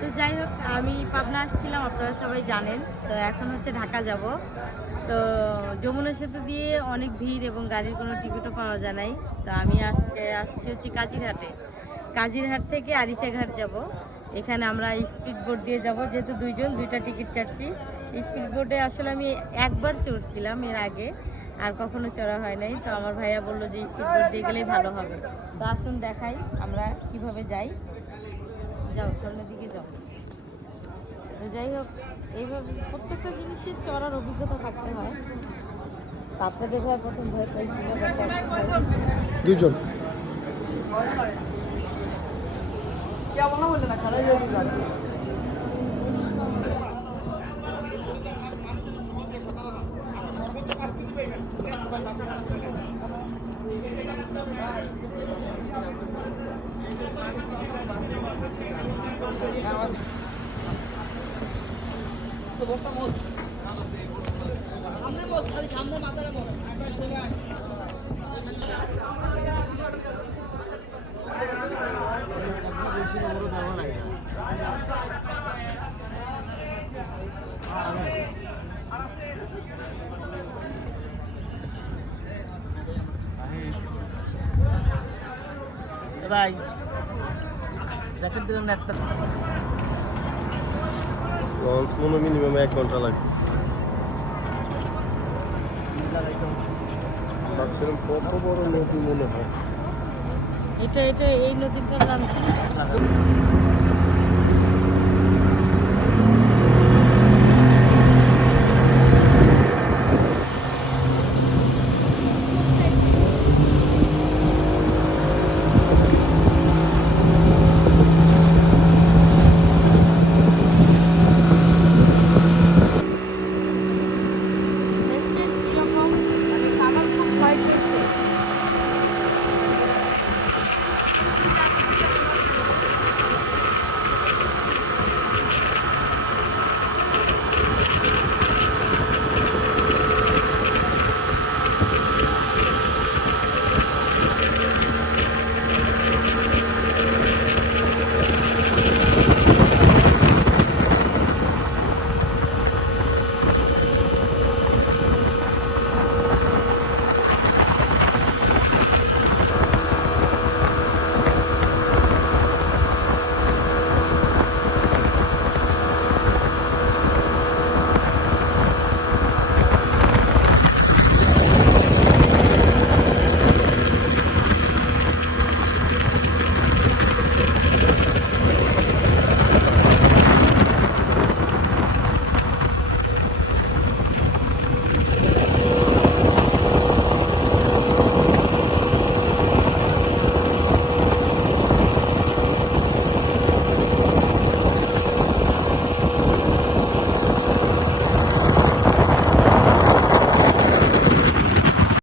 তো যাই হোক, আমি পাবনা আসছিলাম, আপনারা সবাই জানেন। তো এখন হচ্ছে ঢাকা যাব। তো যমুনা সেতু দিয়ে অনেক ভিড় এবং গাড়ির কোনো টিকিটও পাওয়া যায় নাই। তো আমি আজকে আসছি হচ্ছে কাজিরহাটে। কাজিরহাট থেকে আরিচাঘাট যাব। এখানে আমরা স্পিড বোট দিয়ে যাব, যেহেতু দুইটা টিকিট কাটছি। স্পিড বোটে আসলে আমি একবার চড়ছিলাম এর আগে, আর কখনো চড়া হয় নাই। তো আমার ভাইয়া বললো যে স্পিড বোট দিয়ে গেলেই ভালো হবে। তো আসুন দেখাই আমরা কিভাবে যাই। যাও, সামনের দিকে যাও। তো যাই হোক, এইভাবে প্রত্যেকটা জিনিসের চড়ার অভিজ্ঞতা থাকতে হয়। তা আপনাদের ভাই প্রথম ভয় পাইছিল, দুজন সামনে মাথায় ভাই জ্যাকেট দিলেন না একটা লঞ্চ মনে মিনিমাম 1 ঘন্টা লাগে। ভাবছিলাম কত বড় নদী মনে হয় এটা এই নদীটার নাম কি?